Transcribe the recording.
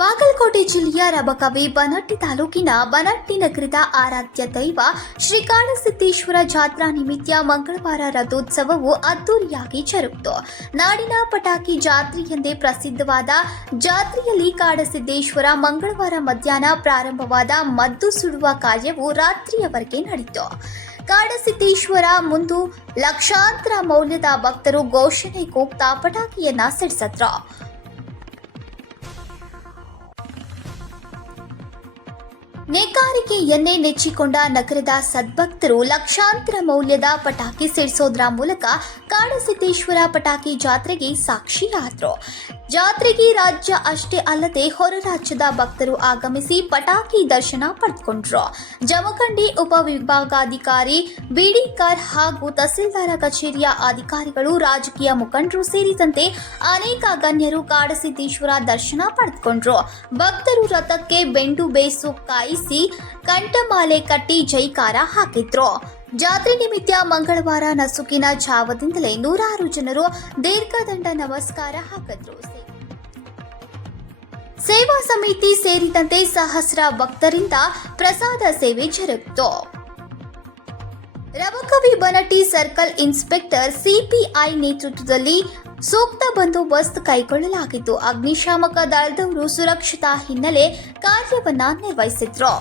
ಬಾಗಲಕೋಟೆ ಜಿಲ್ಲೆಯ ರಬಕವಿ ಬನಟ್ಟಿ ತಾಲೂಕಿನ ಬನಟ್ಟಿ ನಗರದ ಆರಾಧ್ಯ ದೈವ ಶ್ರೀ ಕಾಡಸಿದ್ದೇಶ್ವರ ಜಾತ್ರಾ ನಿಮಿತ್ತ ಮಂಗಳವಾರ ರಥೋತ್ಸವವು ಅದ್ದೂರಿಯಾಗಿ ಜರುಗಿತು. ನಾಡಿನ ಪಟಾಕಿ ಜಾತ್ರೆ ಎಂದೇ ಪ್ರಸಿದ್ಧವಾದ ಜಾತ್ರೆಯಲ್ಲಿ ಕಾಡಸಿದ್ದೇಶ್ವರ ಮಂಗಳವಾರ ಮಧ್ಯಾಹ್ನ ಪ್ರಾರಂಭವಾದ ಮದ್ದು ಸುಡುವ ಕಾರ್ಯವು ರಾತ್ರಿಯವರೆಗೆ ನಡೆಯಿತು. ಕಾಡಸಿದ್ದೇಶ್ವರ ಮುಂದೆ ಲಕ್ಷಾಂತರ ಮೌಲ್ಯದ ಭಕ್ತರು ಘೋಷಣೆ ಕೂಗ್ತಾ ಪಟಾಕಿಯನ್ನ ಸಿಡಿಸಿದ್ರು. ನೇಕಾರಿಕೆಯನ್ನೇ ನೆಚ್ಚಿಕೊಂಡ ನಗರದ ಸದ್ಭಕ್ತರು ಲಕ್ಷಾಂತರ ಮೌಲ್ಯದ ಪಟಾಕಿ ಸಿಡಿಸೋದ್ರ ಮೂಲಕ ಕಾಡಸಿದ್ದೇಶ್ವರ ಪಟಾಕಿ ಜಾತ್ರೆಗೆ ಸಾಕ್ಷಿಯಾದರು. ಜಾತ್ರೆಗೆ ರಾಜ್ಯ ಅಷ್ಟೇ ಅಲ್ಲದೆ ಹೊರ ರಾಜ್ಯದ ಭಕ್ತರು ಆಗಮಿಸಿ ಪಟಾಕಿ ದರ್ಶನ ಪಡೆದುಕೊಂಡರು. ಜಮಖಂಡಿ ಉಪವಿಭಾಗಾಧಿಕಾರಿ ಬಿಡಿಕರ್ ಹಾಗೂ ತಹಸೀಲ್ದಾರ ಕಚೇರಿಯ ಅಧಿಕಾರಿಗಳು, ರಾಜಕೀಯ ಮುಖಂಡರು ಸೇರಿದಂತೆ ಅನೇಕ ಗಣ್ಯರು ಕಾಡಸಿದ್ದೇಶ್ವರ ದರ್ಶನ ಪಡೆದುಕೊಂಡರು. ಭಕ್ತರು ರಥಕ್ಕೆ ಬೆಂಡು ಬೇಸು ಕಾಯಿಸಿ ಕಂಠಮಾಲೆ ಕಟ್ಟಿ ಜೈಕಾರ ಹಾಕಿದ್ರು. ಜಾತ್ರೆ ನಿಮಿತ್ತ ಮಂಗಳವಾರ ನಸುಕಿನ ಜಾವದಿಂದಲೇ ನೂರಾರು ಜನರು ದೀರ್ಘದಂಡ ನಮಸ್ಕಾರ ಹಾಕಿದ್ರು. ಸೇವಾ ಸಮಿತಿ ಸೇರಿದಂತೆ ಸಹಸ್ರ ಭಕ್ತರಿಂದ ಪ್ರಸಾದ ಸೇವೆ ಜರುಗಿತು. Rabakavi Banatti circle inspector CPI ನೇತೃತ್ವದಲ್ಲಿ ಸೂಕ್ತ ಬಂದೋಬಸ್ತ್ ಕೈಗೊಳ್ಳಲಾಗಿದ್ದು, ಅಗ್ನಿಶಾಮಕ ದಳದವರು ಸುರಕ್ಷತಾ ಹಿನ್ನೆಲೆ ಕಾರ್ಯವನ್ನ ನಿರ್ವಹಿಸಿದ್ರು.